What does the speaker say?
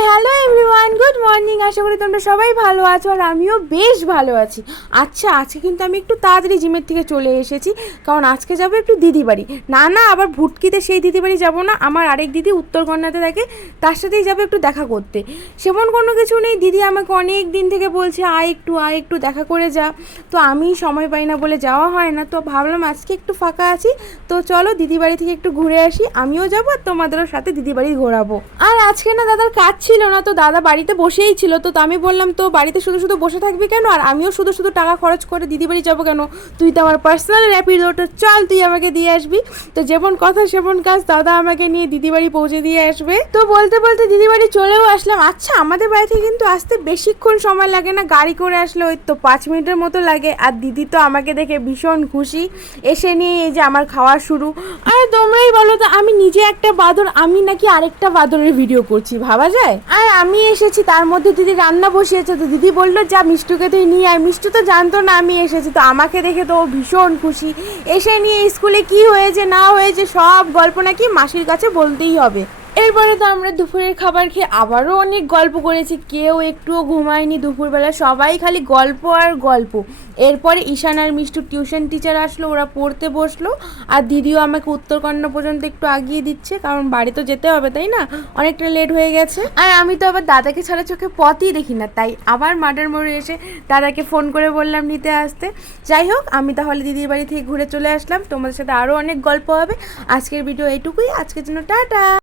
Hello everyone, good morning. আশা করি তোমরা সবাই ভালো আছো আর আমিও বেশ ভালো আছি। আচ্ছা, আজকে কিন্তু আমি একটু তাড়াতাড়ি জিমের থেকে চলে এসেছি, কারণ আজকে যাবো একটু দিদি বাড়ি। না আবার ভুটকিতে সেই দিদি বাড়ি যাবো না, আমার আরেক দিদি উত্তরকন্যাতে থাকে, তার সাথেই যাবো একটু দেখা করতে। সেমন কোনো কিছু নেই, দিদি আমাকে অনেক দিন থেকে বলছে আয় একটু দেখা করে যা, তো আমি সময় পাই না বলে যাওয়া হয় না। তো ভাবলাম আজকে একটু ফাঁকা আছি, তো চলো দিদি বাড়ি থেকে একটু ঘুরে আসি। আমিও যাবো আর তোমাদেরও সাথে দিদি বাড়ি ঘোরাবো। আর আজকে না দাদার কাজ ছিল না, তো দাদা বাড়িতে বসেই ছিল, তো আমি বললাম তো বাড়িতে শুধু শুধু বসে থাকবি কেন, আর আমিও শুধু শুধু টাকা খরচ করে দিদি বাড়ি যাবো কেন, তুই তো আমার পার্সোনাল র্যাপিডো, তো চল তুই আমাকে দিয়ে আসবি। তো যেমন কথা সেমন কাজ, দাদা আমাকে নিয়ে দিদি বাড়ি পৌঁছে দিয়ে আসবে। তো বলতে বলতে দিদি বাড়ি চলেও আসলাম। আচ্ছা, আমাদের বাড়ি থেকে কিন্তু আসতে বেশিক্ষণ সময় লাগে না, গাড়ি করে আসলে ওই তো 5 মিনিটের মতো লাগে। আর দিদি তো আমাকে দেখে ভীষণ খুশি, এসে নিয়ে এই যে আমার খাওয়া শুরু। আর তোমরাই বলো তো, আমি নিজে একটা বাদর, আমি নাকি আরেকটা বাদরের ভিডিও করছি, ভাবা যায়? আর আমি এসেছি, তার মধ্যে দিদি রান্না বসিয়েছে, তো দিদি বললো যা মিষ্টুকে তুই নিয়ে আয়। মিষ্টু তো জানতো না আমি এসেছি, তো আমাকে দেখে তো ও ভীষণ খুশি। এসে নিয়ে স্কুলে কি হয়েছে না হয়েছে সব গল্প নাকি মাসির কাছে বলতেই হবে। এরপরে তো আমরা দুপুরের খাবার খেয়ে আবারও অনেক গল্প করেছি, কেউ একটুও ঘুমায়নি দুপুরবেলা, সবাই খালি গল্প আর গল্প। এরপরে ঈশান আর মিষ্টু টিউশন টিচার আসলো, ওরা পড়তে বসলো, আর দিদিও আমাকে উত্তরকন্যা পর্যন্ত একটু আগিয়ে দিচ্ছে, কারণ বাড়ি তো যেতে হবে তাই না, অনেকটা লেট হয়ে গেছে। আর আমি তো আবার দাদাকে ছাড়া চোখে পথই দেখি না, তাই আবার মাঠের মোড়ে এসে দাদাকে ফোন করে বললাম নিতে আসতে। যাই হোক, আমি তাহলে দিদির বাড়ি থেকে ঘুরে চলে আসলাম, তোমাদের সাথে আরও অনেক গল্প হবে। আজকের ভিডিও এইটুকুই, আজকের জন্য টাটা।